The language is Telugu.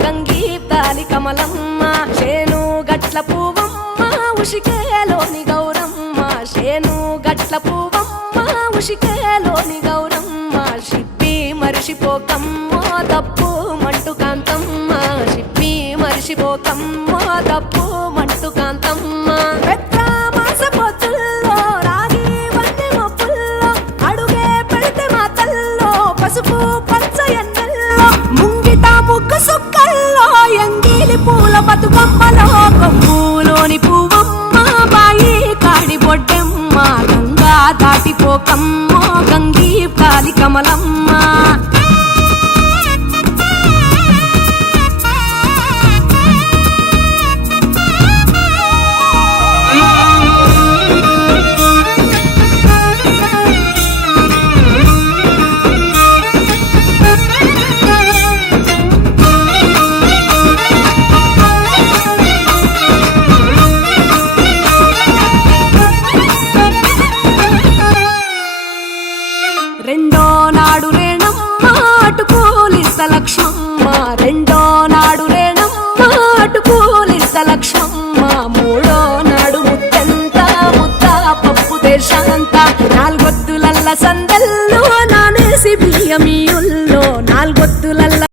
గంగి తాలి కమలమ్మ చేను గట్ల పువ్వమ్మ ఉషికేలోని గౌరమ్మ చేను గట్ల పువ్వమ్మ ఉషికేలోని గౌరమ్మ షిప్పి మరిషిపోకమ్మ తప్పు మంటు కాంతమ్మ షిప్పి మరిషిపోకమ్మ తప్పు మంటు కాంతమ్మ పెద్ద మాస పొత్తుల్లో రాగి వన్నె మొప్పుల్లో అడుగే పెడితే మాతల్లో పసుపు పచ్చ ఎన్నెల్లో ముంగిట ముగ్గు సుక్కల్లో ఎంగిలి పూల బతుకమ్మలో కొమ్ములోని పువ్వమ్మ బాయి కాడి బొడ్డెమ్మ గంగా దాటిపోకమ్మ గంగి కాలి కమలమ్మ రెండో నాడు రేణమ్మ అటు పూలిస్త లక్ష్మమ్మ రెండో నాడు రేణమ్మ అటు పూలిస్త లక్ష్మమ్మ మూడో నాడు ముత్తెంత ముద్ద పప్పు దేశంత నాలుగొద్దులల్ల సందల్లో